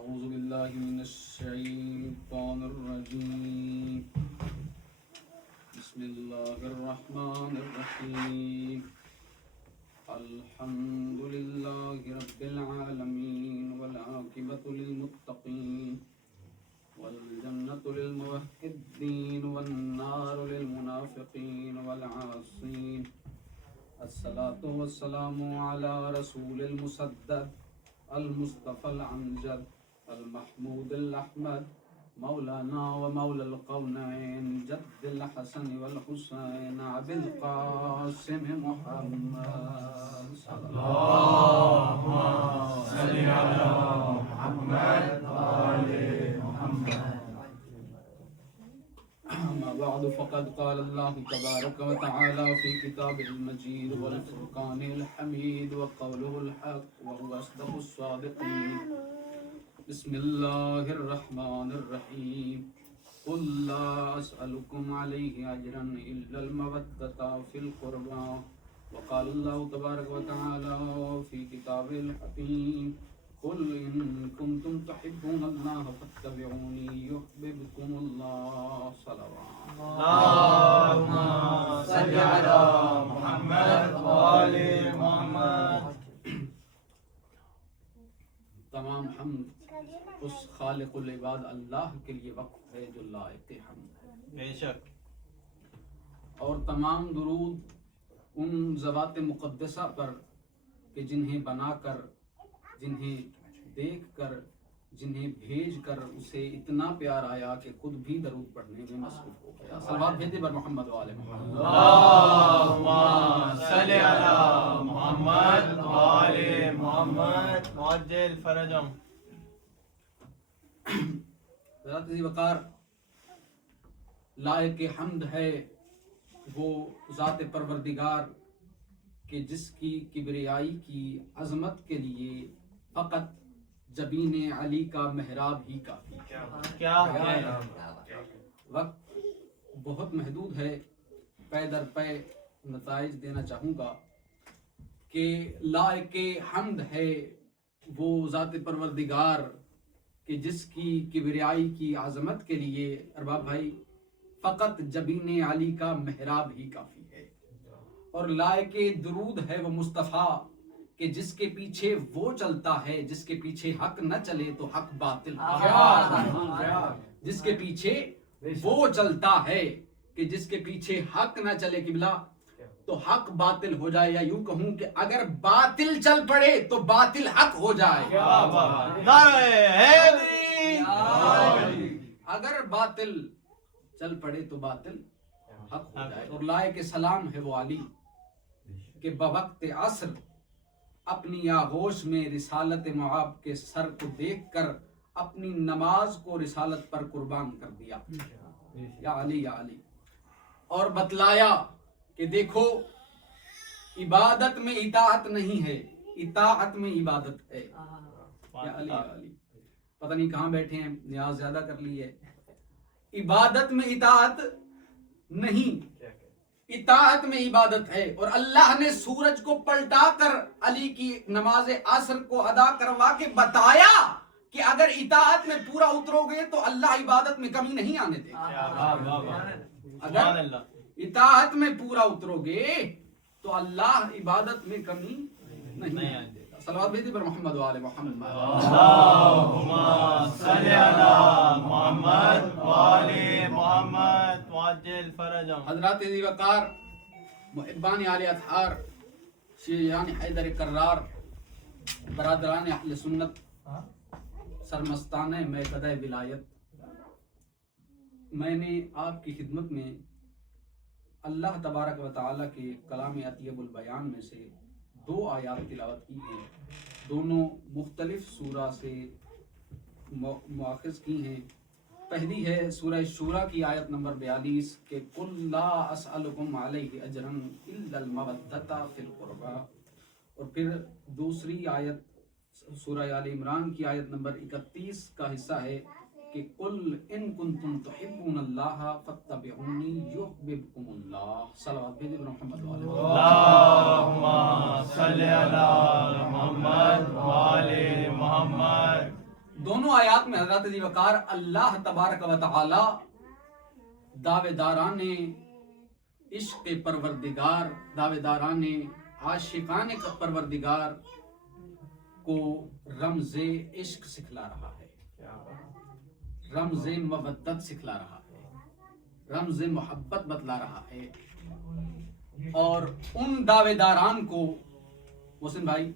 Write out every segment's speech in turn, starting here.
أعوذ بالله من الشيطان الرجيم. بسم الله الرحمن الرحيم. الحمد لله رب العالمين والعاقبة للمتقين والجنة للموحدين والنار للمنافقين والعاصين. الصلاة والسلام على رسول المسدد المصطفى الأمجد المحمود الأحمد مولانا ومولى القونين جد الحسن والحسين أبي القاسم محمد صلى الله صل على محمد وآل محمد. أما بعد فقد قال الله تبارك وتعالى في كتابه المجيد والفرقان الحميد وقوله الحق وهو أصدق الصادقين. بسم الله الرحمن الرحيم. قل لا أسألكم عليه أجرا إلا المودة في القربى. وقال الله تبارك وتعالى في كتابه الحكيم. قل إن كنتم تحبون الله فاتبعوني يحببكم الله. صلوات اللهم صل على محمد وآل محمد. تمام حمد اس خالق العباد اللہ کے لیے وقف ہے جو لائق حمد ہے. بے شک. اور تمام درود ان ذوات مقدسہ پر کہ جنہیں بنا کر، جنہیں دیکھ کر، جنہیں بھیج کر اسے اتنا پیار آیا کہ خود بھی درود پڑھنے میں مصروف ہو گیا. صلوات بھیجے بر محمد وآل محمد. اللهم صل على محمد وآل محمد وعجل فرجهم. ذات ذی وقار لائق حمد ہے وہ ذات پروردگار کہ جس کی کبریائی کی عظمت کے لیے فقط جبین علی کا محراب ہی کافی. کیا ہے؟ وقت بہت محدود ہے، پے در پے نتائج دینا چاہوں گا کہ لائق حمد ہے وہ ذات پروردگار کہ جس کی کبریائی کی عظمت کے لیے ارباب بھائی فقط جبین علی کا محراب ہی کافی ہے. اور لائق درود ہے وہ مصطفیٰ کہ جس کے پیچھے وہ چلتا ہے جس کے پیچھے حق نہ چلے تو حق باطل. جس کے پیچھے وہ چلتا ہے کہ جس کے پیچھے حق نہ چلے قبلہ تو حق باطل ہو جائے، یا یوں کہوں کہ اگر باطل چل پڑے تو باطل حق ہو جائے. اگر باطل چل پڑے تو باطل حق ہو جائے. اور لائق سلام ہے وہ علی کہ بوقت عصر اپنی آغوش میں رسالت معاب کے سر کو دیکھ کر اپنی نماز کو رسالت پر قربان کر دیا. یا علی یا علی. اور بتلایا کہ دیکھو عبادت میں اطاعت نہیں ہے، اطاعت میں عبادت ہے. یا علی یا علی. پتہ نہیں کہاں بیٹھے ہیں، نیاز زیادہ کر لی ہے. عبادت میں اطاعت نہیں، اطاعت میں عبادت ہے. اور اللہ نے سورج کو پلٹا کر علی کی نماز عصر کو ادا کروا کے بتایا کہ اگر اطاعت میں پورا اترو گے تو اللہ عبادت میں کمی نہیں آنے دے گا. اگر اطاعت میں پورا اترو گے تو اللہ عبادت میں کمی نہیں آنے دے گا. صلوات بھیجے پر محمد وآل محمد. اللهم صل على محمد وآل محمد وعجل فرجهم. حضرات ذی وقار محبان آل اطہار، شیعان حیدر کرار، برادران اہل سنت، سرمستان میکدہ ولایت، میں نے آپ کی خدمت میں اللہ تبارک و تعالیٰ کے کلام اطیب البیان میں سے 2 آیات تلاوت کی ہیں. دونوں مختلف سورہ سے مؤخذ کی ہیں. پہلی ہے سورہ شورى کی آیت نمبر 42 کہ قل لا اسألکم علیہ اجرا الا المودۃ فی القربى. اور پھر دوسری آیت سورہ آل عمران کی آیت نمبر 31 کا حصہ ہے کہ قل ان کنتم تحبون اللہ فاتبعونی یحببکم اللہ. صلوات بھیجے محمد وآل محمد. اللهم صل على محمد وآل محمد. دونوں آیات میں حضرت ذی وقار اللہ تبارک و تعالی دعوے داران عشق پروردگار، دعوے داران عاشقان پروردگار کو رمز عشق سکھلا رہا ہے، رمز مودت سکھلا رہا ہے، رمز محبت بتلا رہا ہے. اور ان دعوے داران کو محسن بھائی،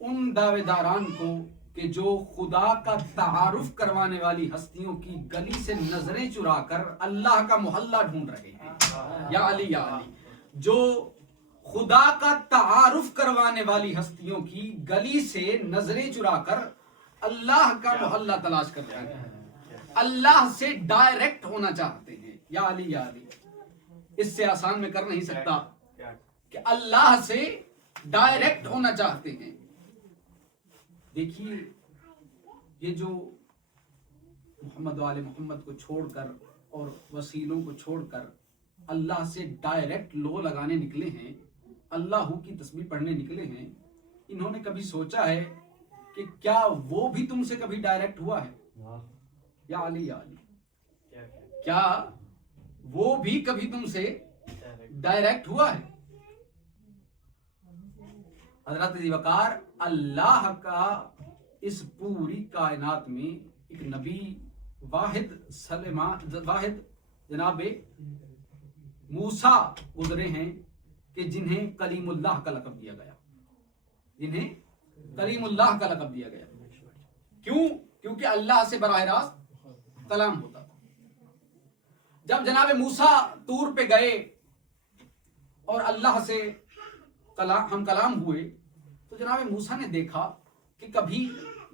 ان دعوے داران کو کہ جو خدا کا تعارف کروانے والی ہستیوں کی گلی سے نظریں چرا کر اللہ کا محلہ ڈھونڈ رہے ہیں، یا علی یا علی، جو خدا کا تعارف کروانے والی ہستیوں کی گلی سے نظریں چرا کر اللہ کا محلہ تلاش کر رہے ہیں، اللہ سے ڈائریکٹ ہونا چاہتے ہیں. یا علی یا علی، اس سے آسان میں کر نہیں سکتا کہ اللہ سے ڈائریکٹ ہونا چاہتے ہیں. دیکھیے یہ جو محمد و آل محمد کو چھوڑ کر اور وسیلوں کو چھوڑ کر اللہ سے ڈائریکٹ لو لگانے نکلے ہیں، اللہ کی تسبیح پڑھنے نکلے ہیں، انہوں نے کبھی سوچا ہے کہ کیا وہ بھی تم سے کبھی ڈائریکٹ ہوا ہے؟ یا علی یا علی، کیا وہ بھی کبھی تم سے ڈائریکٹ ہوا ہے؟ حضرت ذی وقار اللہ کا اس پوری کائنات میں ایک نبی واحد جناب موسیٰ گزرے ہیں کہ جنہیں کلیم اللہ کا لقب دیا گیا، جنہیں کلیم اللہ کا لقب دیا گیا. کیوں؟ کیونکہ اللہ سے براہ راست کلام ہوتا تھا. جب جناب موسیٰ طور پہ گئے اور اللہ سے ہم کلام ہوئے تو جناب موسیٰ نے دیکھا کہ کبھی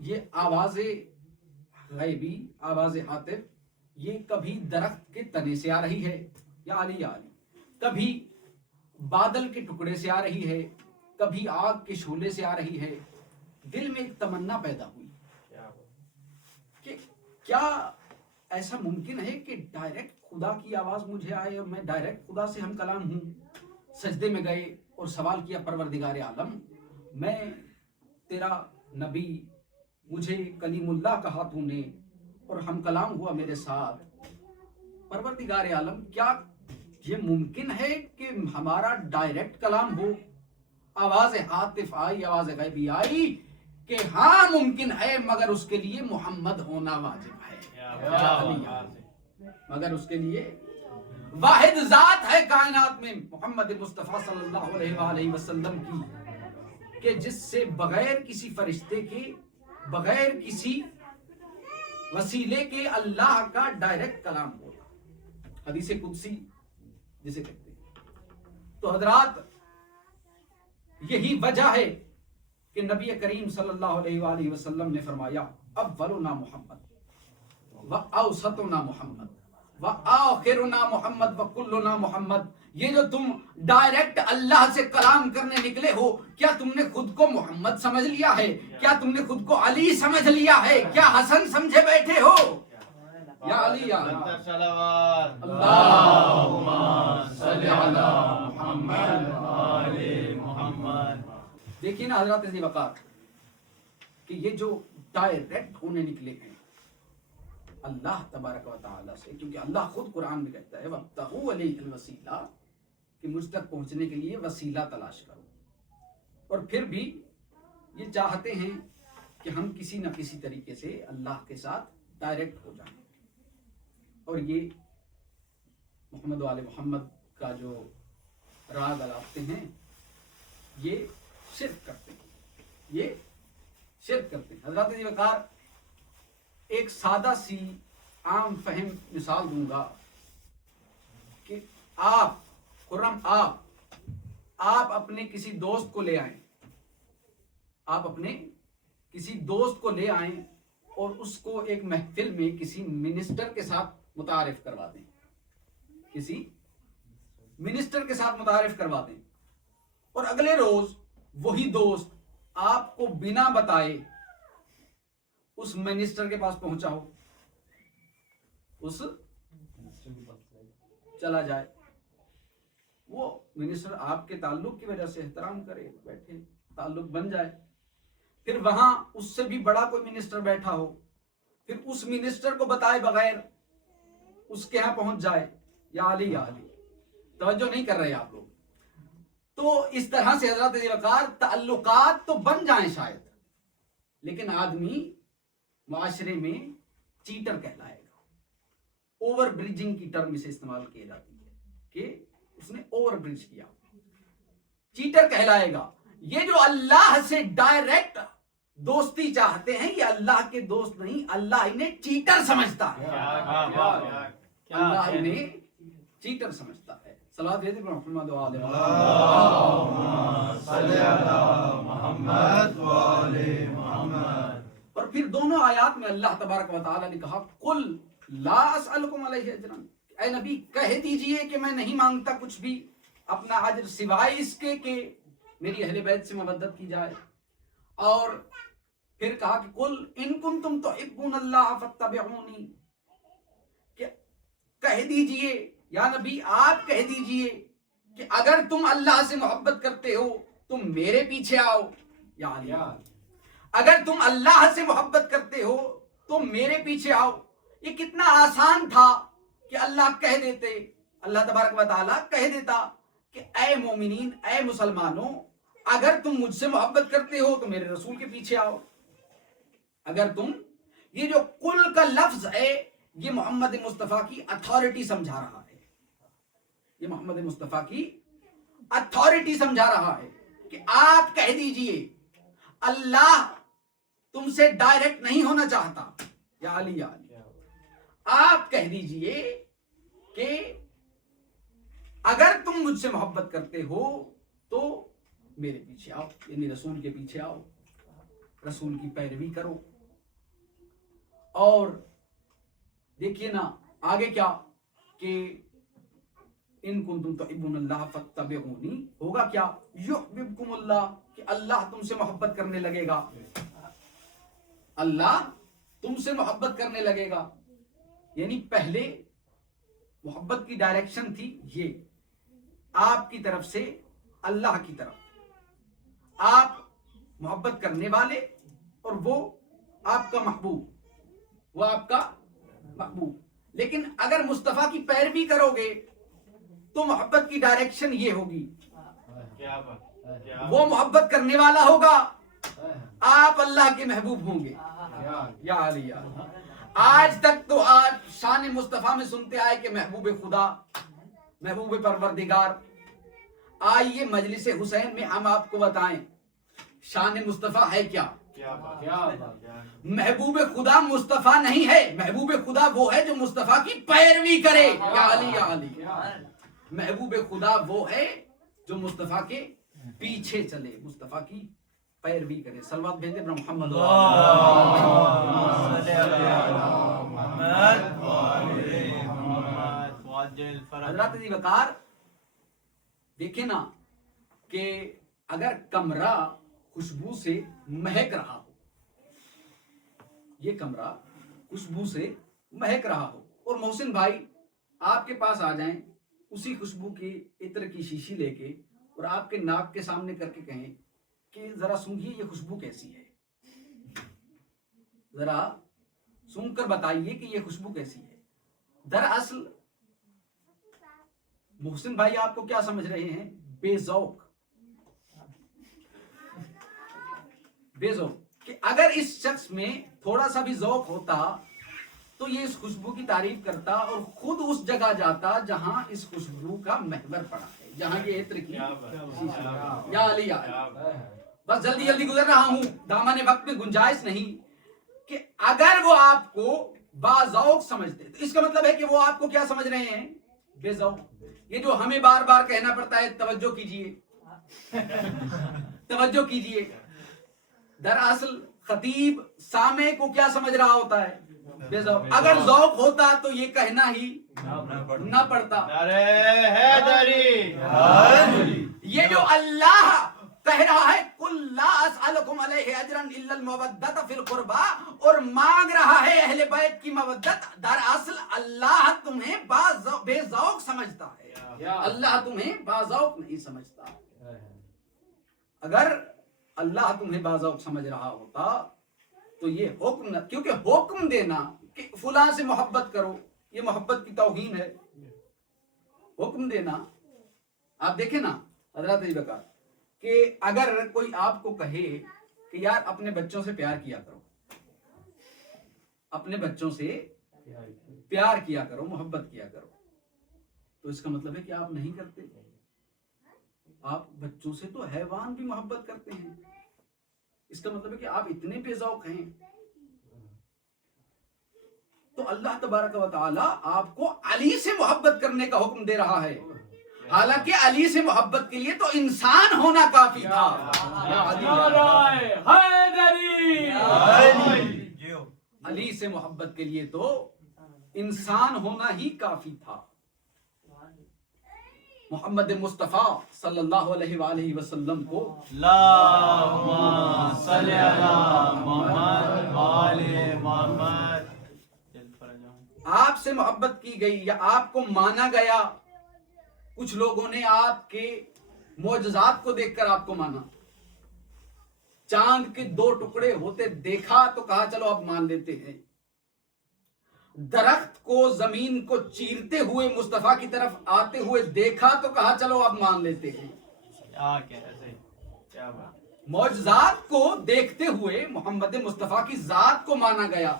یہ آواز غیبی، آواز ہاتف، یہ کبھی درخت کے تنے سے آ رہی ہے، یا علی یا علی، کبھی بادل کے ٹکڑے سے آ رہی ہے، کبھی آگ کے شعلے سے آ رہی ہے. دل میں ایک تمنا پیدا ہوئی کہ کیا ایسا ممکن ہے کہ ڈائریکٹ خدا کی آواز مجھے آئے اور میں ڈائریکٹ خدا سے ہم کلام ہوں. سجدے میں گئے اور سوال کیا، پروردگار عالم، میں تیرا نبی، مجھے کلیم اللہ کہا تو نے اور ہم کلام ہوا میرے ساتھ. پروردگار عالم، کیا یہ ممکن ہے کہ ہمارا ڈائریکٹ کلام ہو؟ آواز ہاتف آئی، آواز غیبی آئی کہ ہاں ممکن ہے، مگر اس کے لیے محمد ہونا واجب ہے. مگر اس کے لیے واحد ذات ہے کائنات میں محمد مصطفیٰ صلی اللہ علیہ وآلہ وسلم کی، کہ جس سے بغیر کسی فرشتے کے، بغیر کسی وسیلے کے اللہ کا ڈائریکٹ کلام ہوگا. حدیث قدسی جسے کہتے ہیں. تو حضرات، یہی وجہ ہے کہ نبی کریم صلی اللہ علیہ وآلہ وسلم نے فرمایا، اولنا محمد واوسطنا محمد وآخرنا محمد وکلنا محمد. یہ جو تم ڈائریکٹ اللہ سے کلام کرنے نکلے ہو، کیا تم نے خود کو محمد سمجھ لیا ہے؟ کیا تم نے خود کو علی سمجھ لیا ہے؟ کیا حسن سمجھے بیٹھے ہو؟ یا علی یا علی، اللہم صلی علی محمد آل محمد. دیکھیے نا حضرت ذی وقار کہ یہ جو ڈائریکٹ ہونے نکلے ہیں اللہ تبارک و تعالی سے، کیونکہ اللہ خود قرآن میں کہتا ہے وَابْتَغُوا إِلَيْهِ الْوَسِيلَةَ، کہ مجھ تک پہنچنے کے لیے وسیلہ تلاش کرو. اور پھر بھی یہ چاہتے ہیں کہ ہم کسی نہ کسی طریقے سے اللہ کے ساتھ ڈائریکٹ ہو جائیں. اور یہ محمد و آل محمد کا جو راگ الاپتے ہیں، یہ شرک کرتے ہیں، یہ شرک کرتے ہیں. حضرت ذی وقار ایک سادہ سی عام فہم مثال دوں گا کہ آپ خرم، آپ اپنے کسی دوست کو لے آئیں، آپ اپنے کسی دوست کو لے آئیں اور اس کو ایک محفل میں کسی منسٹر کے ساتھ متعارف کروا دیں، کسی منسٹر کے ساتھ متعارف کروا دیں، اور اگلے روز وہی دوست آپ کو بنا بتائے اس منسٹر کے پاس پہنچا ہو، اس چلا جائے. وہ منسٹر آپ کے تعلق کی وجہ سے احترام کرے، بیٹھے، تعلق بن جائے. پھر وہاں اس سے بھی بڑا کوئی منسٹر بیٹھا ہو پھر اس منسٹر کو بتائے بغیر اس کے ہاں پہنچ جائے، یا علی یا علی. توجہ نہیں کر رہے آپ لوگ. تو اس طرح سے حضرت ذی وقار تعلقات تو بن جائیں شاید، لیکن آدمی معاشرے میں چیٹر کہلائے گا. اوور بریجنگ کی ٹرم اسے استعمال کی جاتی ہے کہ اس نے اوور برج کیا، چیٹر کہلائے گا. یہ جو اللہ سے ڈائریکٹ دوستی چاہتے ہیں یہ اللہ کے دوست نہیں، اللہ انہیں چیٹر سمجھتا ہے. اللہ انہیں چیٹر سمجھتا ہے. صلوات بھیجیں محمد و آل محمد. اور پھر دونوں آیات میں اللہ تبارک و تعالی نے کہا قل لا اسألکم علیہ اجرا، اے نبی کہہ دیجئے کہ میں نہیں مانگتا کچھ بھی اپنا اجر سوائے اس کے کہ میری اہل بیت سے مودت کی جائے. اور پھر کہا کہ قل ان کنتم تحبون اللہ فاتبعونی، کہ کہہ دیجئے یا نبی آپ کہہ دیجئے کہ اگر تم اللہ سے محبت کرتے ہو تم میرے پیچھے آؤ. یا علی اگر تم اللہ سے محبت کرتے ہو تم میرے پیچھے آؤ. یہ کتنا آسان تھا کہ اللہ کہہ دیتے، اللہ تبارک و تعالیٰ کہہ دیتا کہ اے مومنین، اے مسلمانوں، اگر تم مجھ سے محبت کرتے ہو تو میرے رسول کے پیچھے آؤ. اگر تم، یہ جو کل کا لفظ ہے یہ محمد مصطفیٰ کی اتھارٹی سمجھا رہا ہے. یہ محمد مصطفیٰ کی اتھارٹی سمجھا رہا ہے کہ آپ کہہ دیجئے اللہ تم سے ڈائریکٹ نہیں ہونا چاہتا. یا علی یا علی آپ کہہ دیجئے کہ اگر تم مجھ سے محبت کرتے ہو تو میرے پیچھے آؤ، یعنی رسول کے پیچھے آؤ، رسول کی پیروی کرو. اور دیکھیے نا آگے کیا کہ ان کنتم تحبون اللہ فاتبعونی، ہوگا کیا یحببکم اللہ، کہ اللہ تم سے محبت کرنے لگے گا. اللہ تم سے محبت کرنے لگے گا. یعنی پہلے محبت کی ڈائریکشن تھی یہ آپ کی طرف سے اللہ کی طرف، آپ محبت کرنے والے اور وہ آپ کا محبوب، وہ آپ کا محبوب. لیکن اگر مصطفیٰ کی پیروی کرو گے تو محبت کی ڈائریکشن یہ ہوگی، وہ محبت کرنے والا ہوگا، آپ اللہ کے محبوب ہوں گے. یا علی یا علی. آج تک تو آج شان مصطفیٰ میں سنتے آئے کہ محبوب خدا، محبوب پروردگار. آئیے مجلس حسین میں ہم آپ کو بتائیں شان مصطفیٰ ہے کیا. محبوب خدا مصطفیٰ نہیں ہے، محبوب خدا وہ ہے جو مصطفیٰ کی پیروی کرے. یا علی یا علی. محبوب خدا وہ ہے جو مصطفیٰ کے پیچھے چلے، مصطفیٰ کی پیروی کرے. صلوات بھیجیں محمد. حضرت ذی وقار دیکھیں نا کہ اگر کمرہ خوشبو سے مہک رہا ہو، یہ کمرہ خوشبو سے مہک رہا ہو اور محسن بھائی آپ کے پاس آ جائیں اسی خوشبو کی عطر کی شیشی لے کے اور آپ کے ناک کے سامنے کر کے کہیں کہ ذرا سونگھیے یہ خوشبو کیسی ہے، ذرا سونگ کر بتائیے کہ یہ خوشبو کیسی ہے. دراصل محسن بھائی آپ کو کیا سمجھ رہے ہیں؟ بے ذوق. بے ذوق کہ اگر اس شخص میں تھوڑا سا بھی ذوق ہوتا تو یہ اس خوشبو کی تعریف کرتا اور خود اس جگہ جاتا جہاں اس خوشبو کا محور پڑا ہے، جہاں یہ عطر کی. یا علی یا علی. بس جلدی جلدی گزر رہا ہوں، دامن وقت میں گنجائش نہیں. کہ اگر وہ آپ کو باذوق سمجھتے تو اس کا مطلب ہے کہ وہ آپ کو کیا سمجھ رہے ہیں؟ بے ذوق. یہ جو ہمیں بار بار کہنا پڑتا ہے توجہ کیجئے توجہ کیجئے. دراصل خطیب سامع کو کیا سمجھ رہا ہوتا ہے؟ بے ذوق. اگر ذوق ہوتا تو یہ کہنا ہی نہ پڑتا. یہ جو اللہ کہہ رہا ہے قل لا اسألکم علیہ اجرا الا المودۃ فی القربى، اور مانگ رہا ہے اہل بیت کی مودت، دراصل اللہ تمہیں بے ذوق سمجھتا ہے، اللہ تمہیں باذوق نہیں سمجھتا. اگر اللہ تمہیں باذوق سمجھ رہا ہوتا تو یہ حکم نہ، کیونکہ حکم دینا کہ فلاں سے محبت کرو یہ محبت کی توہین ہے. حکم دینا، آپ دیکھیں نا حضرات ابی بکر، کہ اگر کوئی آپ کو کہے کہ یار اپنے بچوں سے پیار کیا کرو، اپنے بچوں سے پیار کیا کرو، محبت کیا کرو، تو اس کا مطلب ہے کہ آپ نہیں کرتے. آپ بچوں سے تو حیوان بھی محبت کرتے ہیں، اس کا مطلب ہے کہ آپ اتنے بے ذوق ہیں. تو اللہ تبارک و تعالی آپ کو علی سے محبت کرنے کا حکم دے رہا ہے، حالانکہ علی سے محبت کے لیے تو انسان ہونا کافی تھا. یا علی، علی سے محبت کے لیے تو انسان ہونا ہی کافی تھا. محمد مصطفیٰ صلی اللہ علیہ وآلہ وسلم کو اللہم صلی علی محمد وآل محمد. آپ سے محبت کی گئی یا آپ کو مانا گیا. کچھ لوگوں نے آپ کے معجزات کو دیکھ کر آپ کو مانا. چاند کے 2 ٹکڑے ہوتے دیکھا تو کہا چلو اب مان لیتے ہیں. درخت کو زمین کو چیرتے ہوئے مصطفیٰ کی طرف آتے ہوئے دیکھا تو کہا چلو اب مان لیتے ہیں. معجزات کو دیکھتے ہوئے محمد مصطفیٰ کی ذات کو مانا گیا،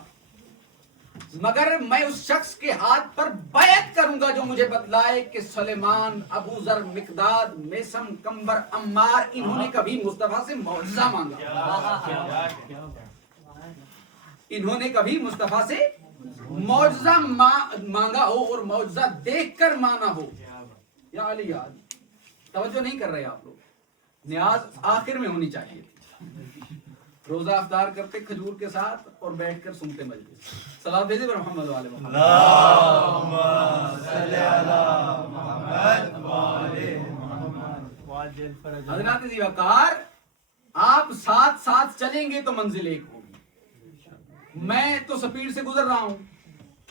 مگر میں اس شخص کے ہاتھ پر بیعت کروں گا جو مجھے بتلائے کہ سلیمان، ابو ذر، مقداد، میسم، کمبر، عمار انہوں نے کبھی مصطفیٰ سے معجزہ مانگا. انہوں نے کبھی مصطفیٰ سے معجزہ مانگا ہو اور معجزہ دیکھ کر مانا ہو. یا علی یا علی، توجہ نہیں کر رہے آپ لوگ. نیاز آخر میں ہونی چاہیے. روزہ افطار کرتے کھجور کے ساتھ اور بیٹھ کر سنتے مجلس. صلاۃ بھیجے پر محمد والے محمد. اللہم صلی علی محمد وآل محمد. حضرات ذی وقار، آپ ساتھ ساتھ چلیں گے تو منزل ایک ہوگی. میں تو سپیڈ سے گزر رہا ہوں،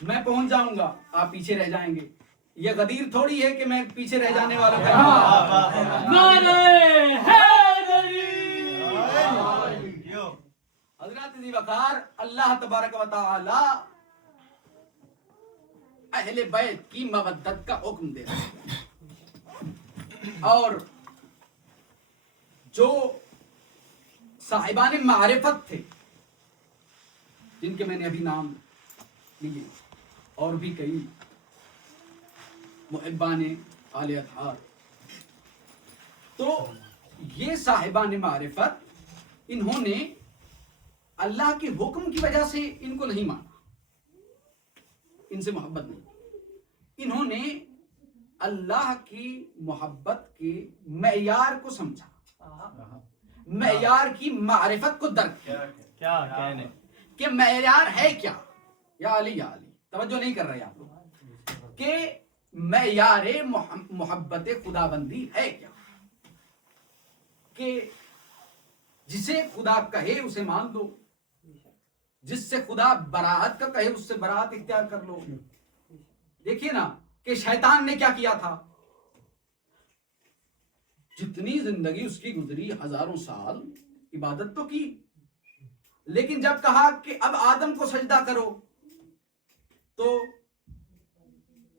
میں پہنچ جاؤں گا، آپ پیچھے رہ جائیں گے. یہ غدیر تھوڑی ہے کہ میں پیچھے رہ جانے والا حضرات ذی وقار، اللہ تبارک و تعالی اہل بیت کی مودت کا حکم دے رہا ہے. اور جو صاحبان معرفت تھے جن کے میں نے ابھی نام لیے، اور بھی کئی محبان آل اطہار، تو یہ صاحبان معرفت انہوں نے اللہ کے حکم کی وجہ سے ان کو نہیں مانا، ان سے محبت نہیں. انہوں نے اللہ کی محبت کے معیار کو سمجھا، معیار کی معرفت کو درک کیا کہ معیار ہے کیا. یا علی یا علی، توجہ نہیں کر رہے آپ لوگ، کہ معیار محبت خدا بندی ہے کیا. کہ جسے خدا کہے اسے مان دو، جس سے خدا براءت کا کہے اس سے براءت اختیار کر لو. دیکھیے نا کہ شیطان نے کیا کیا تھا. جتنی زندگی اس کی گزری، ہزاروں سال عبادت تو کی، لیکن جب کہا کہ اب آدم کو سجدہ کرو تو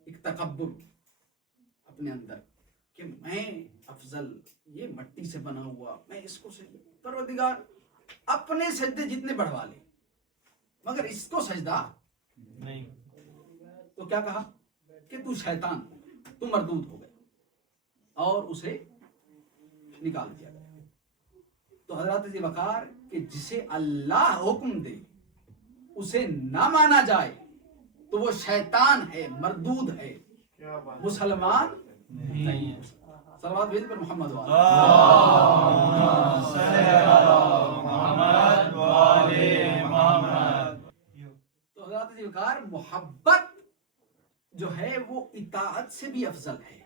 ایک تکبر اپنے اندر کہ میں افضل، یہ مٹی سے بنا ہوا، میں اس کو سجدہ. پروردگار اپنے سجدے جتنے بڑھوا لے مگر اس کو سجدہ نہیں. تو کیا کہا کہ تو شیطان، تو مردود ہو گیا اور اسے نکال دیا گیا. تو حضرات ذی وقار کہ جسے اللہ حکم دے اسے نہ مانا جائے تو وہ شیطان ہے، مردود ہے، مسلمان نہیں. صلوات بھیج پر محمد والے. اللہم صلی علی محمد وآل محمد. تو حضرات ذی وقار، محبت جو ہے وہ اطاعت سے بھی افضل ہے.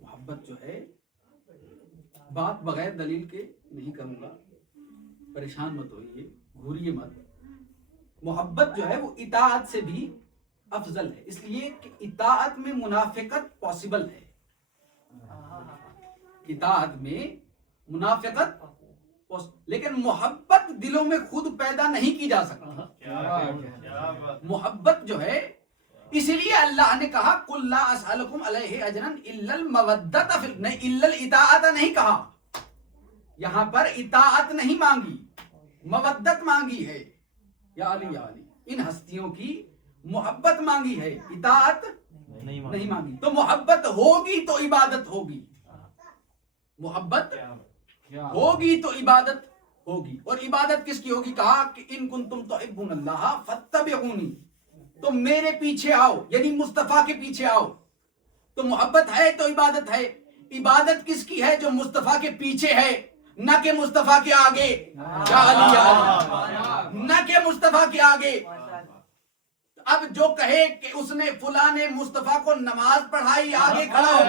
محبت جو ہے، بات بغیر دلیل کے نہیں کروں گا، پریشان مت ہوئیے، گھوریے مت. محبت جو ہے وہ اطاعت سے بھی افضل ہے، اس لیے کہ اطاعت میں منافقت پاسبل ہے. اطاعت میں منافقت لیکن محبت دلوں میں خود پیدا نہیں کی جا سکتی. محبت جو ہے، اسی لیے اللہ نے کہا قُلْ لَا أَسْأَلُكُمْ عَلَيْهِ أَجْرًا إِلَّا الْمَوَدَّةَ فِي نہیں إِلَّا الْإِطَاعَةَ نہیں کہا. یہاں پر اطاعت نہیں مانگی، مودت مانگی ہے. یا علی یا علی، ان ہستیوں کی محبت مانگی ہے، اطاعت نہیں مانگی. تو محبت ہوگی تو عبادت ہوگی، محبت ہوگی تو عبادت ہوگی. اور عبادت کس کی ہوگی؟ کہا کہ ان کنتم تحبون اللہ فاتبعونی، تم میرے پیچھے آؤ، یعنی مصطفیٰ کے پیچھے آؤ. تو محبت ہے تو عبادت ہے. عبادت کس کی ہے؟ جو مصطفیٰ کے پیچھے ہے، نہ کہ مصطفیٰ کے آگے. یا علی یا علی، نہ کہ مصطفیٰ کے آگے. اب جو کہے کہ اس نے فلاں نے مصطفیٰ کو نماز پڑھائی، آگے کھڑا ہو،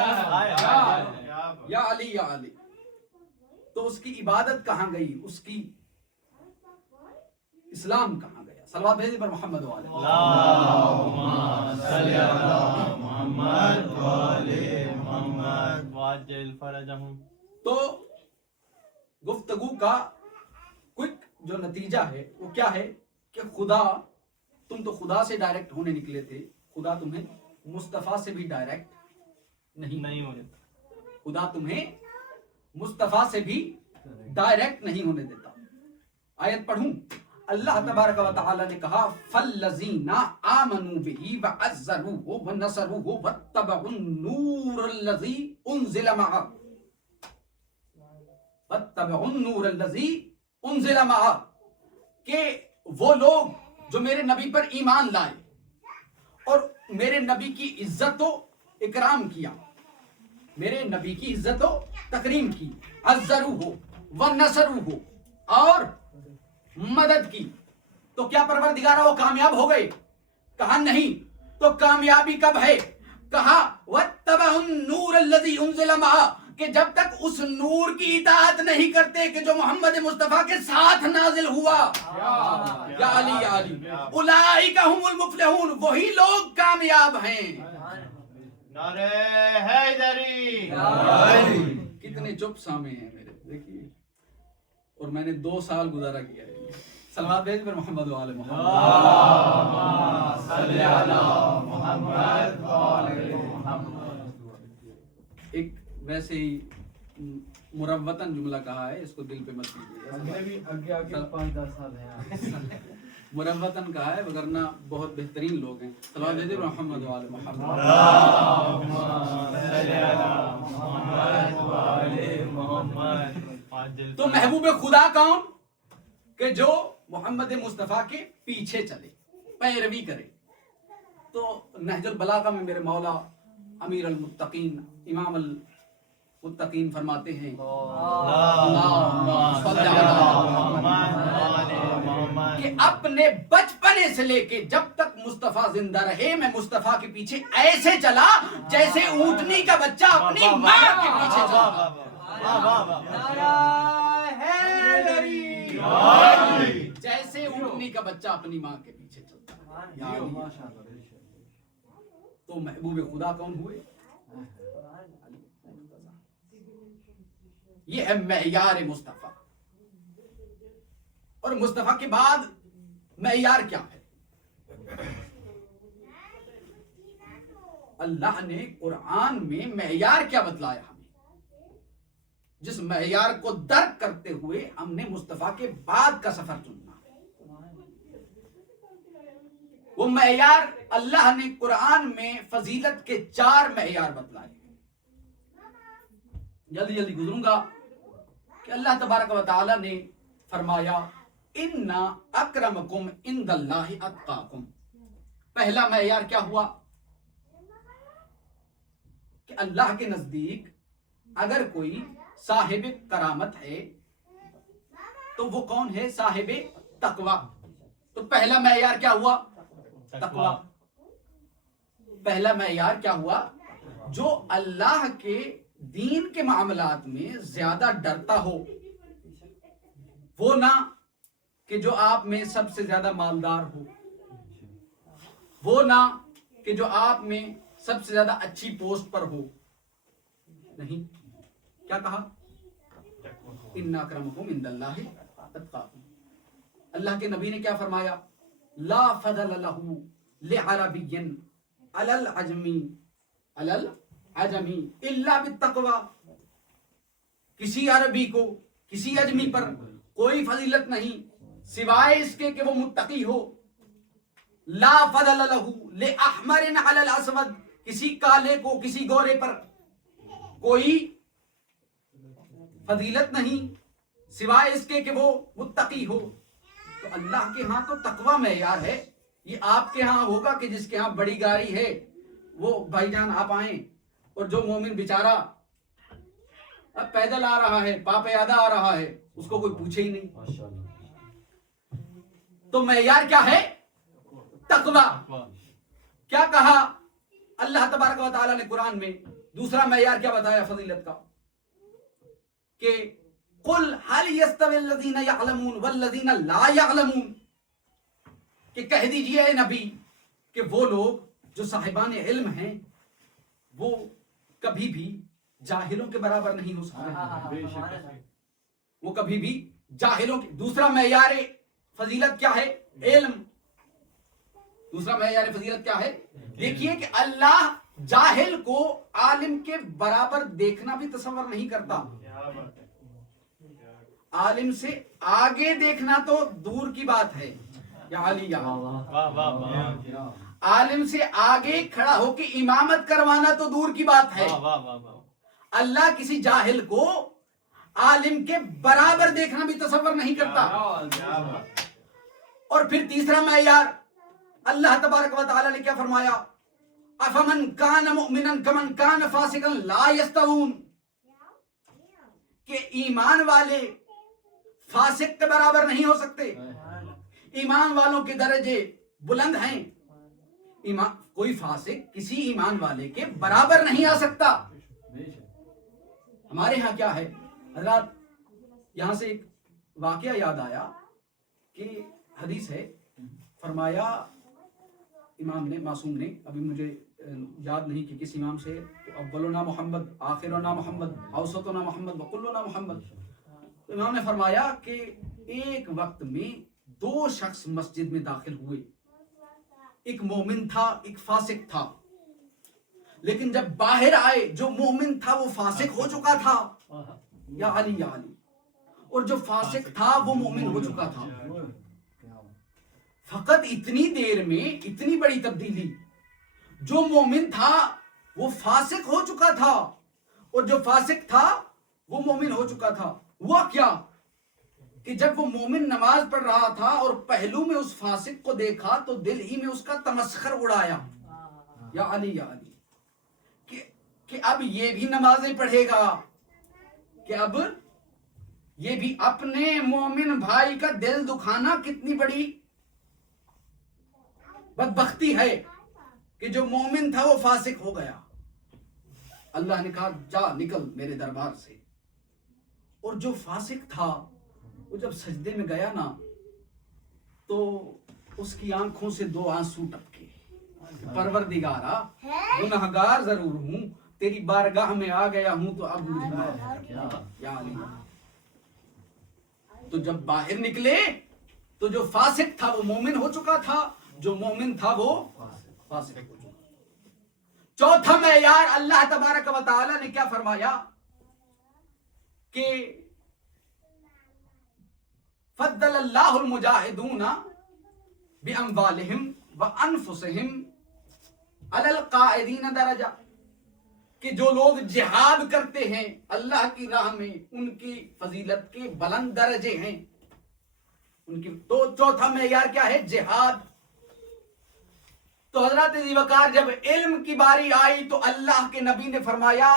یا علی یا علی، تو اس کی عبادت کہاں گئی؟ اس کی اسلام کہاں گیا؟ صلوات بھیجیں پر محمد والے. اللہم صلی علی محمد وعلی محمد وعجل فرجہم. تو گفتگو کا کوئک جو نتیجہ ہے وہ کیا ہے کہ خدا، تم تو خدا سے ڈائریکٹ ہونے نکلے تھے، خدا تمہیں مصطفیٰ سے بھی ڈائریکٹ نہیں ہونے دیتا. خدا تمہیں مصطفیٰ سے بھی ڈائریکٹ نہیں ہونے دیتا. آیت پڑھوں. اللہ تبارک و تعالی نے کہا فَالَّذِينَ آمَنُوا بِهِ وَعَزَّرُوهُ وَنَصَرُوهُ وَاتَّبَعُوا النُّورَ الَّذِي أُنزِلَ مَعَهُ وَاتَّبَعُوا النُّورَ الَّذِي أُنزِلَ مَعَهُ، کہ وہ لوگ جو میرے نبی پر ایمان لائے اور میرے نبی کی عزت و اکرام کیا، میرے نبی کی عزت و تکریم کی، عزروہ ونصروہ، اور مدد کی، تو کیا پروردگارہ وہ کامیاب ہو گئے؟ کہا نہیں. تو کامیابی کب ہے؟ کہا وَاتَّبَعُوا النُّورَ الَّذِي أُنزِلَ مَعَهُ، کہ جب تک اس نور کی اطاعت نہیں کرتے کہ جو محمد مصطفیٰ کے ساتھ نازل ہوا. یا علی یا علی، اولئک هم المفلحون، وہی لوگ کامیاب ہیں. نعرہ حیدری. کتنے چپ سامے ہیں میرے، دیکھیے. اور میں نے 2 سال گزارا کیا ہے. صلوات بھیج پر محمد وعلى محمد. اللہم صلی علی محمد وعلی محمد. ایک ویسے ہی مروتاً جملہ کہا ہے، اس کو دل پہ مت لیجیے. 5-10 سال ہیں مروتاً کہا ہے، وگرنہ بہت بہترین لوگ ہیں. صلوات بھیج پر محمد وعلى محمد. اللہم صلی علی محمد وعلی محمد. تو محبوب خدا کون؟ کہ جو محمد مصطفیٰ کے پیچھے چلے، پیروی کرے. تو نہج البلاغہ میں میرے مولا امیر المتقین امام المتقین فرماتے ہیں کہ اپنے بچپنے سے لے کے جب تک مصطفیٰ زندہ رہے میں مصطفیٰ کے پیچھے ایسے چلا جیسے اونٹنی کا بچہ اپنی ماں کے پیچھے چلتا. جیسے اونٹنی کا بچہ اپنی ماں کے پیچھے چلتا. تو محبوب خدا کون ہوئے؟ یہ ہے معیار مصطفیٰ. اور مصطفیٰ کے بعد معیار کیا ہے؟ اللہ نے قرآن میں معیار کیا بتلایا ہمیں، جس معیار کو درک کرتے ہوئے ہم نے مصطفیٰ کے بعد کا سفر چننا. وہ معیار اللہ نے قرآن میں فضیلت کے 4 معیار بتلائے. جلدی جلدی گزروں گا کہ اللہ تبارک و تعالی نے فرمایا اِنَّ أَكْرَمَكُمْ عِنْدَ اللَّهِ أَتْقَاكُمْ. پہلا معیار کیا ہوا کہ اللہ کے نزدیک اگر کوئی صاحب کرامت ہے تو وہ کون ہے؟ صاحب تقوی. تو پہلا معیار کیا ہوا؟ تقوی. پہلا معیار کیا ہوا؟ جو اللہ کے دین کے معاملات میں زیادہ ڈرتا ہو. وہ نہ کہ جو آپ میں سب سے زیادہ مالدار ہو، وہ نہ کہ جو آپ میں سب سے زیادہ اچھی پوسٹ پر ہو. نہیں، کیا کہا؟ ان اکرمکم عند اللہ اتقاکم. اللہ کے نبی نے کیا فرمایا؟ لا فضل لہ لعربی علی العجمی الا بالتقوی. کسی عربی کو کسی اجمی پر کوئی فضیلت نہیں سوائے اس کے کہ وہ متقی ہو. لا فضل لہ لاحمر علی الاسود. کسی کالے کو کسی گورے پر کوئی فضیلت نہیں سوائے اس کے کہ وہ متقی ہو. تو اللہ کے ہاں تو تقوی معیار ہے. یہ آپ کے ہاں ہوگا کہ جس کے ہاں بڑی گاڑی ہے وہ بھائی جان آپ آئیں, اور جو مومن بیچارہ اب پیدل آ رہا ہے, پاپیادہ آ رہا ہے, اس کو کوئی پوچھے ہی نہیں. تو معیار کیا ہے؟ تقوی. کیا کہا اللہ تبارک و تعالی نے قرآن میں؟ دوسرا معیار کیا بتایا فضیلت کا؟ کہ قل هل يستوي الذين يعلمون والذين لا يعلمون. کہ کہہ دیجئے اے نبی کہ وہ لوگ جو صاحبان علم ہیں وہ کبھی بھی جاہلوں کے برابر نہیں ہو سکتے. وہ کبھی بھی جاہلوں کے. دوسرا معیار فضیلت کیا ہے؟ علم. دوسرا معیار فضیلت کیا ہے؟ دیکھیے کہ اللہ جاہل کو عالم کے برابر دیکھنا بھی تصور نہیں کرتا. عالم سے آگے دیکھنا تو دور کی بات ہے. یا علی یا عالم سے آگے کھڑا ہو کے امامت کروانا تو دور کی بات ہے. اللہ کسی جاہل کو عالم کے برابر دیکھنا بھی تصور نہیں کرتا. اور پھر تیسرا معیار اللہ تبارک و تعالی نے کیا فرمایا؟ افمن کان مؤمنا کمن کان فاسقا لا یستوون. کہ ایمان والے فاسق کے برابر نہیں ہو سکتے. ایمان والوں کے درجے بلند ہیں. کوئی فاسق کسی ایمان والے کے برابر نہیں آ سکتا. ہمارے ہاں کیا ہے حضرات, یہاں سے ایک واقعہ یاد آیا کہ حدیث ہے, فرمایا امام نے, معصوم نے, ابھی مجھے یاد نہیں کہ کس امام سے, تو اولنا محمد, آخرنا محمد, اوسطنا محمد, وکلنا محمد. تو امام نے فرمایا کہ ایک وقت میں دو شخص مسجد میں داخل ہوئے. ایک مومن تھا, ایک فاسق تھا. لیکن جب باہر آئے, جو مومن تھا وہ فاسق ہو چکا تھا. یا علی یا علی. اور جو فاسق تھا وہ مومن ہو چکا تھا. فقط اتنی دیر میں اتنی بڑی تبدیلی. جو مومن تھا وہ فاسق ہو چکا تھا, اور جو فاسق تھا وہ مومن ہو چکا تھا. ہوا کیا کہ جب وہ مومن نماز پڑھ رہا تھا اور پہلو میں اس فاسق کو دیکھا تو دل ہی میں اس کا تمسخر اڑایا. یا علی یا علی. کہ اب یہ بھی نمازیں پڑھے گا, کہ اب یہ بھی اپنے مومن بھائی کا دل دکھانا کتنی بڑی بدبختی ہے کہ جو مومن تھا وہ فاسق ہو گیا. اللہ نے کہا جا نکل میرے دربار سے. اور جو فاسق تھا وہ جب سجدے میں گیا نا تو اس کی آنکھوں سے دو آنسو ٹپکے. پروردگارا گنہگار ضرور ہوں, تیری بارگاہ میں آ گیا ہوں, تو اب مجھے معاف کر. یا علی. تو جب باہر نکلے تو جو فاسق تھا وہ مومن ہو چکا تھا, جو مومن تھا وہ فاسق ہو چکا. چوتھا معیار اللہ تبارک و تعالی نے کیا فرمایا کہ فضل اللہ المجاہدون باموالہم وانفسہم علی القاعدین درجہ. کہ جو لوگ جہاد کرتے ہیں اللہ کی راہ میں ان کی فضیلت کے بلند درجے ہیں. ان کی تو چوتھا معیار کیا ہے؟ جہاد. تو حضرت ذی وقار جب علم کی باری آئی تو اللہ کے نبی نے فرمایا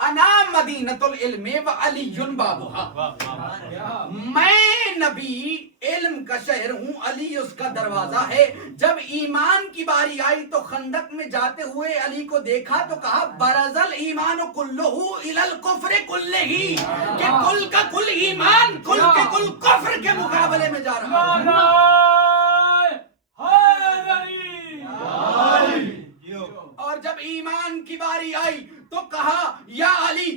انا مدینۃ العلم وعلی بابھا. میں نبی علم کا شہر ہوں, علی اس کا دروازہ ہے. جب ایمان کی باری آئی تو خندق میں جاتے ہوئے علی کو دیکھا تو کہا برز الایمان کلہ الی الکفر کلہ. کہ کل کا کل ایمان کل کے کل کفر کے مقابلے میں جا رہا ہے. اور جب ایمان کی باری آئی تو کہا یا علی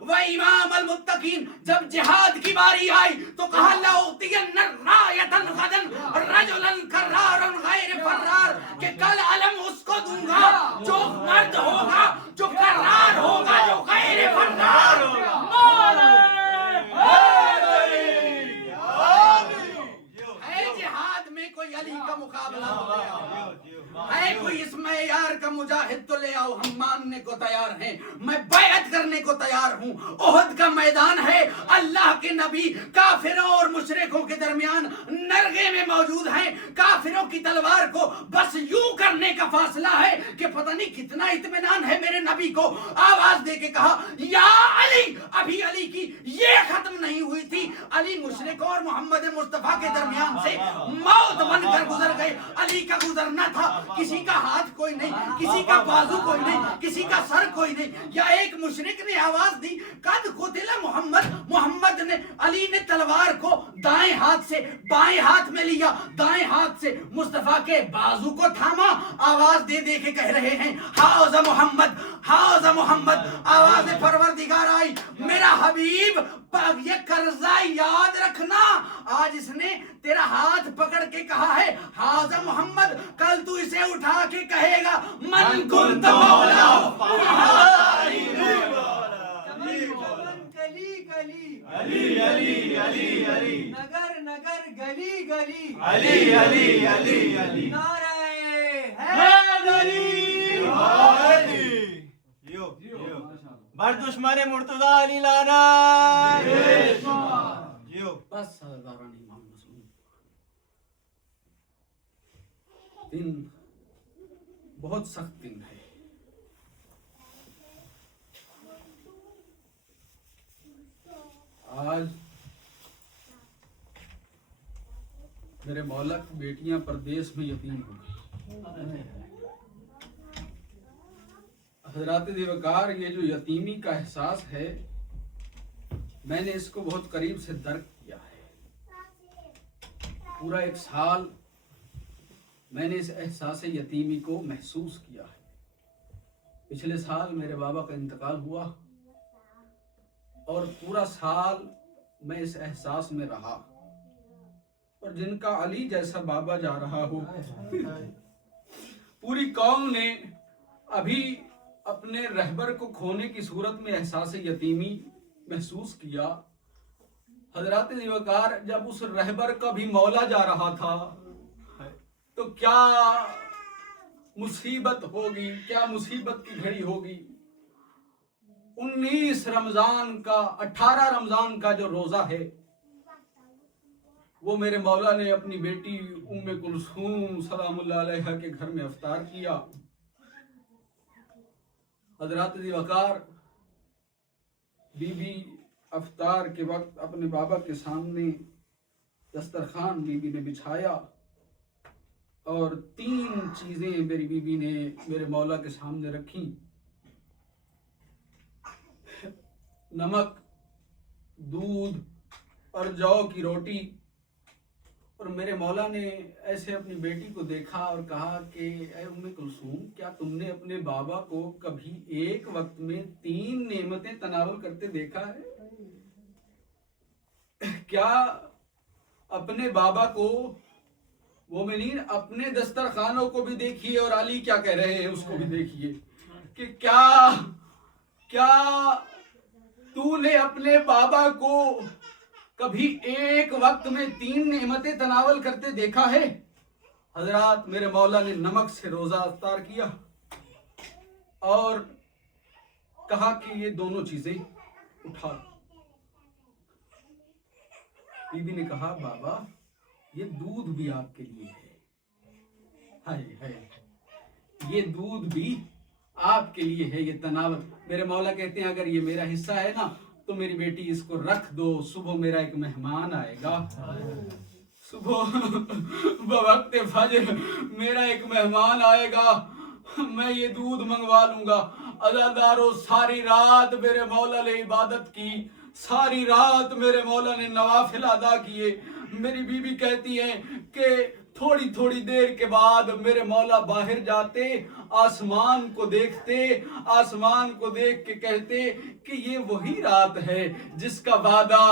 و امام المتقین. جب جہاد کی باری آئی تو کہا لأعطین رایۃ غدا رجلا کرارا غیر فرار، کہ کل علم اس کو دوں گا جو مرد ہوگا، جو کرار ہوگا، جو غیر فرار ہوگا. ہے جہاد میں کوئی علی کا مقابلہ ہو گیا، ہے کوئی اس معیار کا مجاہد تو لے آؤ، ہم ماننے کو تیار ہیں، میں بیعت کرنے کو تیار ہوں. احد کا میدان ہے، اللہ کے نبی کافروں اور مشرکوں کے درمیان نرغے میں موجود ہیں. کافروں کی تلوار کو بس یوں کرنے کا فاصلہ ہے کہ پتہ نہیں کتنا اطمینان ہے میرے نبی کو. آواز دے کے کہا یا علی. ابھی علی کی یہ ختم نہیں ہوئی تھی، علی مشرکوں اور محمد مصطفیٰ کے درمیان سے موت بن کر گزر گئے. علی کا گزرنا تھا، کسی کا ہاتھ کوئی نہیں، کسی کا بازو کوئی نہیں، کسی کا سر کوئی نہیں. یا ایک مشرک نے آواز دی قد قتل محمد. محمد نے، علی نے تلوار کو دائیں ہاتھ سے بائیں ہاتھ میں لیا، دائیں ہاتھ سے مصطفیٰ کے بازو کو تھاما. آواز دے دے کے کہہ رہے ہیں حاض محمد، حاض محمد. آواز پروردگار آئی میرا حبیب یہ قرضہ یاد رکھنا، آج اس نے تیرا ہاتھ پکڑ کے کہا ہے حاض محمد، کل تو اسے اٹھا کے کہے گا من کنت مولا. گلی گلی علی علی علی علی نگر نگر گلی گلی علی علی علی علی نعرہ حیدری علی. بر دشمن مرتضی علی لانا. بس سرداران امام مسلم، دن بہت سخت دن ہے. آج میرے مولا کی بیٹیاں پردیس میں یتیم ہو گئی. حضرات دیوکار، یہ جو یتیمی کا احساس ہے میں نے اس کو بہت قریب سے درک کیا ہے. پورا 1 سال میں نے اس احساس یتیمی کو محسوس کیا ہے. پچھلے سال میرے بابا کا انتقال ہوا اور پورا سال میں اس احساس میں رہا. اور جن کا علی جیسا بابا جا رہا ہو، پوری قوم نے ابھی اپنے رہبر کو کھونے کی صورت میں احساس یتیمی محسوس کیا. حضرات دیوکار، جب اس رہبر کا بھی مولا جا رہا تھا تو کیا مصیبت ہوگی، کیا مصیبت کی گھڑی ہوگی. 19 رمضان کا 18 رمضان کا جو روزہ ہے وہ میرے مولا نے اپنی بیٹی ام کلثوم سلام اللہ علیہا کے گھر میں افطار کیا. حضرات دیوکار، بی بی افطار کے وقت اپنے بابا کے سامنے دسترخوان بی بی نے بچھایا اور 3 چیزیں میری بی بی نے میرے مولا کے سامنے رکھیں: نمک، دودھ اور جو کی روٹی. اور میرے مولا نے ایسے اپنی بیٹی کو دیکھا اور کہا کہ اے ام کلثوم، کیا تم نے اپنے بابا کو کبھی ایک وقت میں 3 نعمتیں تناول کرتے دیکھا ہے؟ کیا اپنے بابا کو، مومنین اپنے دسترخوانوں کو بھی دیکھیے اور علی کیا کہہ رہے ہیں اس کو بھی دیکھیے کہ کیا تو نے اپنے بابا کو کبھی ایک وقت میں 3 نعمتیں تناول کرتے دیکھا ہے؟ حضرات، میرے مولا نے نمک سے روزہ افطار کیا اور کہا کہ یہ دونوں چیزیں اٹھا. بی بی نے کہا بابا یہ دودھ بھی آپ کے لیے ہے. ہائے ہائے، یہ دودھ بھی آپ کے لیے ہے، یہ تناول. میرے مولا کہتے ہیں اگر یہ میرا حصہ ہے نا تو میری بیٹی اس کو رکھ دو، صبح میرا ایک مہمان آئے گا، صبح بوقت فجر میرا ایک مہمان آئے گا، میں یہ دودھ منگوا لوں گا. عزادارو، ساری رات میرے مولا نے عبادت کی، ساری رات میرے مولا نے نوافل ادا کیے. میری بی بی کہتی ہیں کہ تھوڑی تھوڑی دیر کے بعد میرے مولا باہر جاتے آسمان کو دیکھتے، آسمان کو دیکھ کے کہتے کہ یہ وہی رات ہے جس کا وعدہ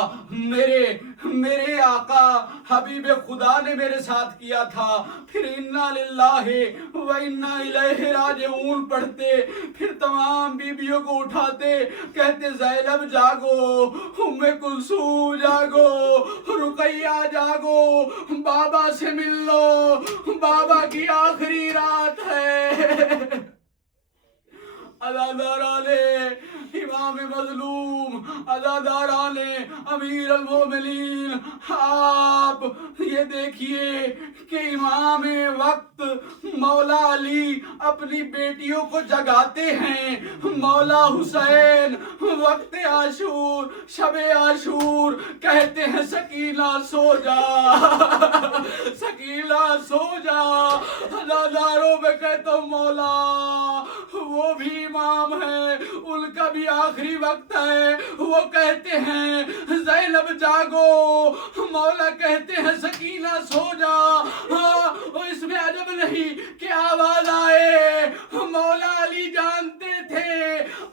میرے آقا حبیب خدا نے میرے ساتھ کیا تھا۔ پھر انا للہ و انا الیہ راجعون پڑھتے، پھر تمام بیبیوں کو اٹھاتے، کہتے زینب جاگو، ام کلثوم جاگو، رقیہ جاگو، بابا سے مل لو، بابا کی آخری رات ہے۔ عزاداران امام مظلوم، عزاداران امیر المومنین، آپ یہ دیکھیے کہ امام وقت مولا علی اپنی بیٹیوں کو جگاتے ہیں۔ مولا حسین وقت عاشور، شب عاشور کہتے ہیں سکینہ سو جا، سکینہ سو جا۔ عزاداروں میں کہتا ہوں مولا وہ بھی امام ہے، ان کا بھی آخری وقت ہے، وہ کہتے ہیں زینب جاگو، مولا کہتے ہیں سکینہ سو جا۔ اس میں عجب نہیں کہ آواز آئے، مولا علی جانتے تھے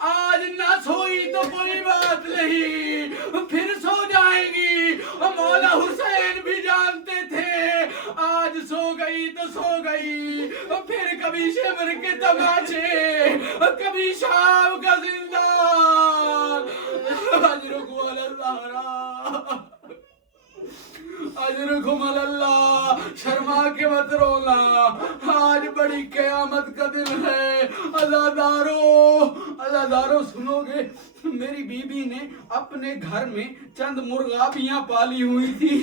آج نہ سوئی تو کوئی بات نہیں، پھر سو جائیں گی۔ مولا حسین بھی جانتے تھے آج سو گئی تو سو گئی، پھر کبھی شمر کے تماچے، کبھی شام کا زندان۔ اجرکم علی الزہراء، اجرکم علی اللہ، شرما کے مت رونا، آج بڑی قیامت کا دن ہے۔ عزادارو سنو گے، میری بی بی نے اپنے گھر میں چند مرغابیاں پالی ہوئی تھی۔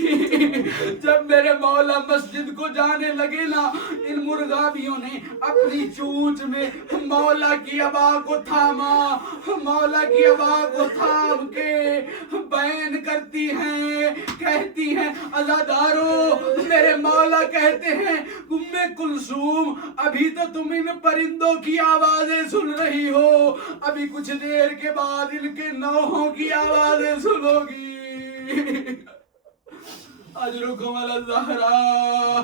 جب میرے مولا مسجد کو جانے لگے نا، ان مرغابیوں نے اپنی چونچ میں مولا کی عبا کو تھاما، مولا کی عبا کو تھام کے بیان کرتی ہیں، کہتی ہیں عزادارو میرے مولا کہتے ہیں ام کلثوم ابھی تو تم ان پرندوں کی آوازیں سن رہی ہو، ابھی کچھ دیر کے بعد ان کے نوحوں کی آوازیں سنو گی۔ اجرکم علی الزہراء،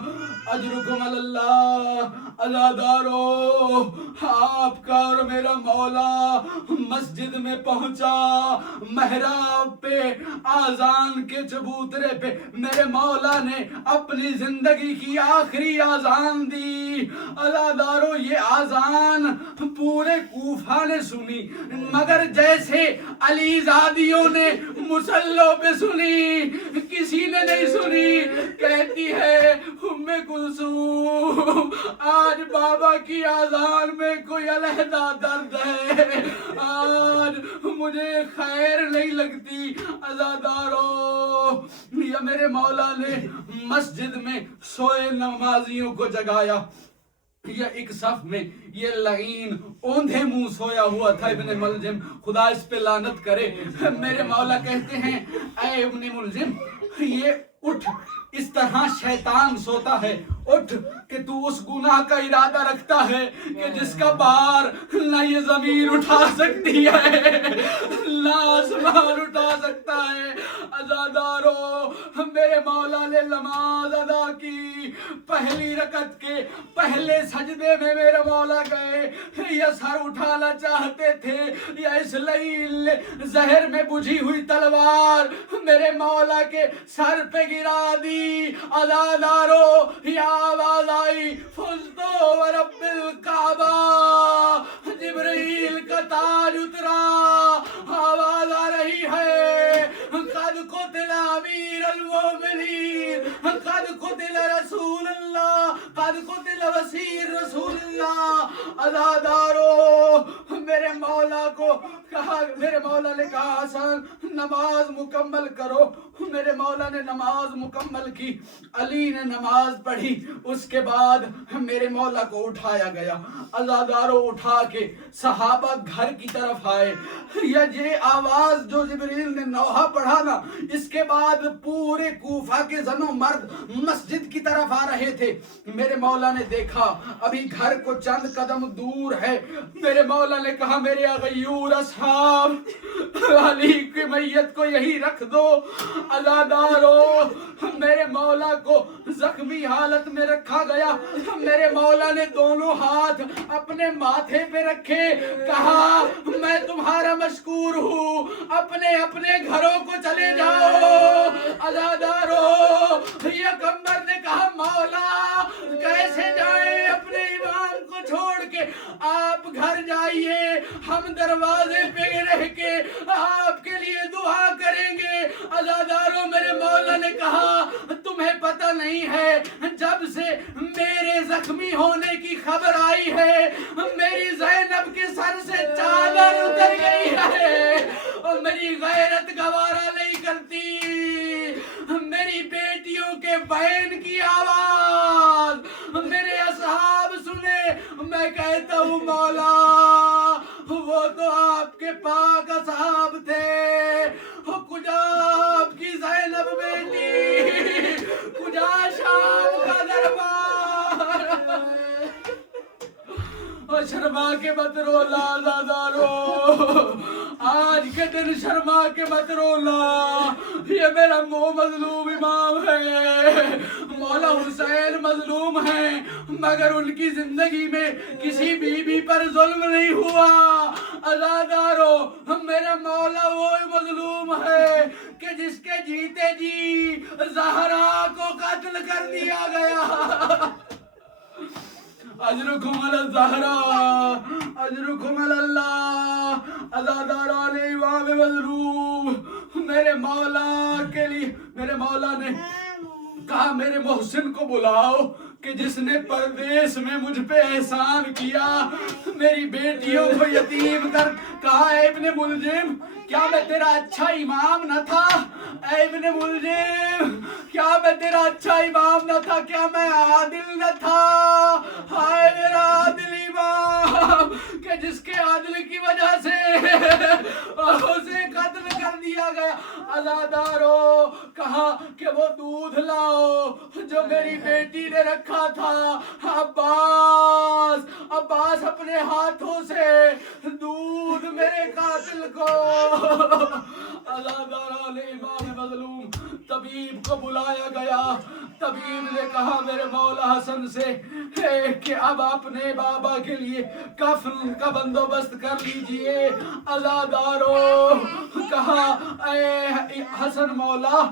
اجرکم علی اللہ۔ عزادارو آپ کا اور میرا مولا مسجد میں پہنچا، محراب پہ آذان کے چبوترے پہ میرے مولا نے اپنی زندگی کی آخری آذان دی۔ عزادارو یہ آذان پورے کوفہ نے سنی، مگر جیسے علی زادیوں نے مسلوں پہ سنی، کسی نے نہیں سنی۔ کہتی ہے ام کلثوم آج بابا کی آذان میں کوئی علیحدہ درد ہے، آج مجھے خیر نہیں لگتی۔ عزادارو یا میرے مولا نے مسجد میں سوئے نمازیوں کو جگایا، یہ ایک صف میں یہ لعین اوندھے منہ سویا ہوا تھا ابن ملجم، خدا اس پہ لعنت کرے۔ میرے مولا کہتے ہیں اے ابن ملجم یہ اٹھ، اس طرح شیطان سوتا ہے، اٹھ کہ تو اس گناہ کا ارادہ رکھتا ہے کہ جس کا بار نہ یہ زمین اٹھا سکتی ہے نہ آسمان اٹھا سکتا ہے۔ عزادارو میرے مولا نے نماز ادا کی، پہلی رکعت کے پہلے سجدے میں میرے مولا گئے، یا سر اٹھانا چاہتے تھے یا اس لعین زہر میں بجھی ہوئی تلوار میرے مولا کے سر پہ گرا دی۔ عزادارو یا آواز آئی فزتو ورب الکعبہ، جبرائیل کا تاج اترا، آواز آ رہی ہے قد قتل امیر المومنین، قد قتل رسول اللہ، قد قتل وزیر رسول اللہ۔ عزادارو میرے مولا کو کہا، میرے مولا نے کہا حسن نماز مکمل کرو، میرے مولا نے نماز مکمل کی، علی نے نماز پڑھی، اس کے بعد میرے مولا کو اٹھایا گیا۔ عزادارو اٹھا کے صحابہ گھر کی طرف آئے، یہ آواز جو جبریل نے نوحہ پڑھا نا، اس کے بعد پورے کوفہ کے زن و مرد مسجد کی طرف آ رہے تھے۔ میرے مولا نے دیکھا ابھی گھر کو چند قدم دور ہے، میرے مولا نے کہا میرے غیور اصحاب علی کی میت کو یہی رکھ دو. عزادارو میرے مولا کو زخمی حالت میں رکھا گیا. میرے مولا نے دونوں ہاتھ اپنے ماتھے پہ رکھے, کہا میں تمہارا مشکور ہوں, اپنے اپنے گھروں کو چلے جاؤ. عزادارو پیغمبر نے کہا مولا کیسے جائیں اپنے امام کو چھوڑ کے, آپ گھر جائیے, ہم دروازے پہ رہ کے آپ کے لیے دعا کریں گے. عزادارو میرے مولا نے کہا تمہیں پتہ نہیں ہے, جب سے میرے زخمی ہونے کی خبر آئی ہے میری زینب کے سر سے چادر اتر گئی ہے, اور میری غیرت گوارا نہیں کرتی. میری بیٹیوں کے بہن کی آواز میرے اصحاب سنے, میں کہتا ہوں مولا وہ تو آپ کے پاک اصحاب تھے, کجا آپ کی زینب بیٹی, کجا شام کا دربار. شرما کے مت رو عزادارو, آج کے دن شرما کے مت رونا, یہ میرا مظلوم امام ہے. مولا حسین مظلوم ہیں مگر ان کی زندگی میں کسی بی بی پر ظلم نہیں ہوا. عزادارو میرا مولا وہ مظلوم ہے کہ جس کے جیتے جی زہرا کو قتل کر دیا گیا. اجرکم علی الزہرا, اجرکم علی اللہ. عزاداران امام مظلوم میرے مولا کے لیے, میرے مولا نے کہا میرے محسن کو بلاؤ کہ جس نے پردیس میں مجھ پہ احسان کیا, میری بیٹیوں کو یتیم کر. کہا اے ابن ملجم کیا میں تیرا اچھا امام نہ تھا, اے ابن ملجم کیا میں تیرا اچھا امام نہ تھا, کیا میں عادل نہ تھا. ہائے میرا عادل امام کہ جس کے عادل کی وجہ سے اسے قتل کر دیا گیا. عزادارو کہا کہ وہ دودھ لاؤ جو میری بیٹی نے رکھا تھا. عباس, عباس اپنے ہاتھوں سے دودھ میرے قاتل کو. عزاداران امام مظلوم طبیب کو بلایا گیا. طبیب نے کہا میرے مولا حسن سے کہ اب اپنے بابا کے لیے کفن کا بندوبست کر لیجئے. عزادارو کہا اے حسن مولا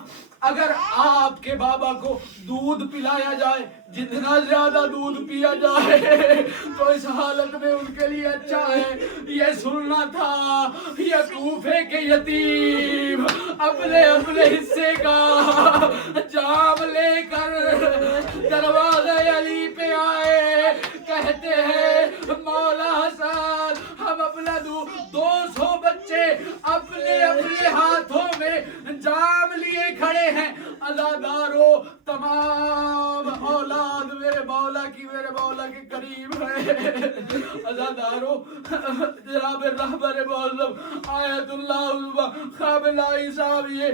اگر آپ کے بابا کو دودھ پلایا جائے, جتنا زیادہ دودھ پیا جائے تو اس حالت میں ان کے لیے اچھا ہے. یہ سننا تھا یہ کوفے کے یتیم اپنے اپنے حصے کا جام لے کر دروازے علی پہ آئے, کہتے ہیں مولا حسن ہم اپنا 200 بچے اپنے اپنے ہاتھوں میں جام لیے کھڑے ہیں. عزادارو تمام اولاد میرے مولا کے قریب ہے. عزادارو جناب رہبر معظم آیت اللہ قابلائی صاحب یہ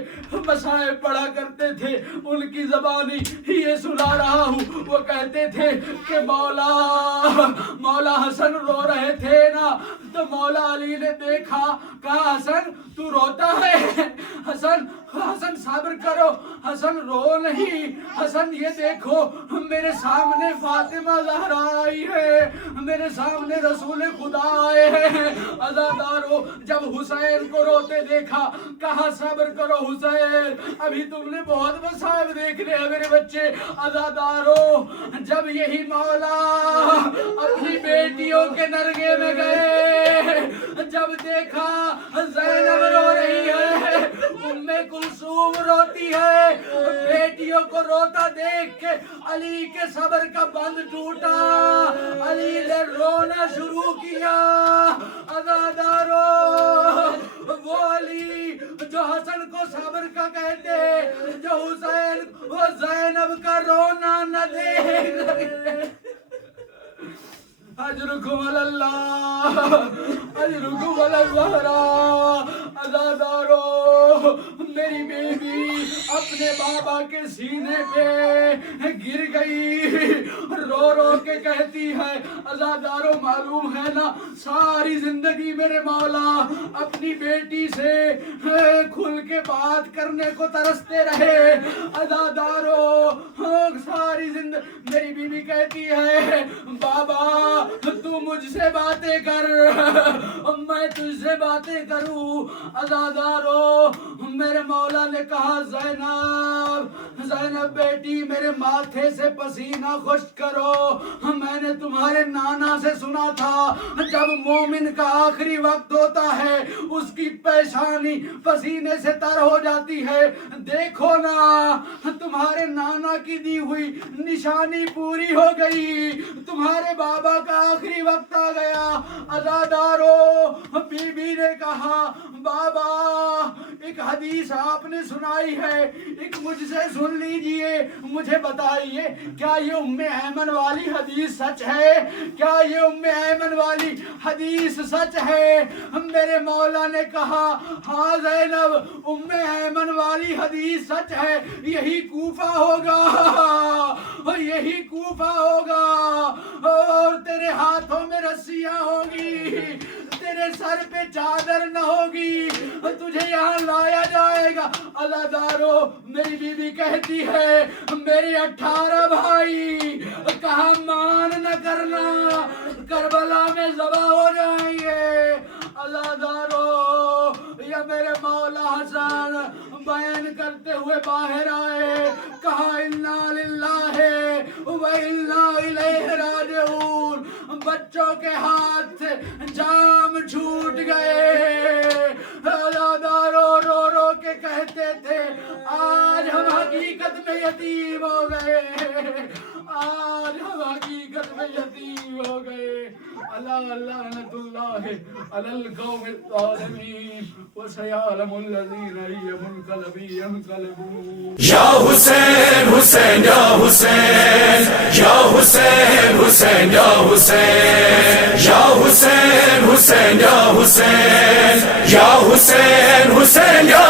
مصائب پڑھا کرتے تھے, ان کی زبانی یہ سنا رہا ہوں. وہ کہتے تھے کہ مولا حسن رو رہے تھے نا, تو مولا علی نے دیکھا, کہا حسن تو روتا ہے, حسن صبر کرو, حسن رو نہیں, حسن یہ دیکھو میرے سامنے فاطمہ زہرا آئی ہے, میرے سامنے رسول خدا آئے ہیں. عزادارو جب حسین کو روتے دیکھا کہا صبر کرو حسین, ابھی تم نے بہت مصائب دیکھنے ہیں میرے بچے. عزادارو جب یہی مولا اپنی بیٹیوں کے نرگے میں گئے, جب دیکھا زینب رو رہی ہے, ام کلثوم روتی ہے, بیٹیوں کو روتا دیکھ کے علی کے صبر کا بند ٹوٹا, علی نے رونا شروع کیا. عزادارو وہ علی جو حسن کو صبر کا کہتے, جو حسین وہ زینب کا رونا نہ دیکھ. اجرکم علی اللہ, اجرکم علی الزہرا. عزادارو میری بیوی اپنے بابا کے سینے پہ گر گئی، رو رو کے کہتی ہے عزادارو معلوم ہے نا ساری زندگی میرے مولا اپنی بیٹی سے کھل کے بات کرنے کو ترستے رہے، عزادارو ساری زندگی۔ میری بیوی کہتی ہے بابا تو مجھ سے باتیں کر میں تجھ سے باتیں کروں، عزادارو میرے مولا نے کہا زینب بیٹی میرے ماتھے سے پسینہ خشک کرو، میں نے تمہارے نانا سے سنا تھا جب مومن کا آخری وقت ہوتا ہے اس کی پیشانی پسینے سے تر ہو جاتی ہے، دیکھو نا تمہارے نانا کی دی ہوئی نشانی پوری ہو گئی، تمہارے بابا کا آخری وقت آ گیا۔ عزادارو بی بی نے کہا بابا ایک حدیث آپ نے سنائی ہے ایک مجھ سے سن لیجئے، مجھے بتائیے کیا یہ ام ایمن والی حدیث سچ ہے؟ کیا یہ ام ایمن والی حدیث سچ ہے؟ میرے مولا نے کہا ہاں زینب ام ایمن والی حدیث سچ ہے، یہی کوفہ ہوگا، یہی کوفہ ہوگا اور تیرے ہاتھوں میں رسیاں ہوگی، تیرے سر پہ چادر نہ ہوگی، تجھے یہاں لایا جائے گا۔ عزادارو میری بیوی کہتی ہے میرے 18 بھائی کہاں مان نہ کرنا کربلا میں ذبح ہو جائیں گے۔ عزادارو یا میرے مولا حسن بیان کرتے ہوئے باہر آئے، کہا انا للہ و انا الیہ راجعون، بچوں کے ہاتھ سے جام چھوٹ گئے۔ عزادارو رو رو کے کہتے تھے آج ہم حقیقت میں یتیم ہو گئے، آج ہم حقیقت میں یتیم ہو گئے۔ اللہ لعنت اللہ علی القوم الظالمین وسیعلم الذین ینقلبون۔ یا حسین حسین یا حسین یا حسین حسین یا حسین یا حسین حسین یا حسین یا حسین حسین یا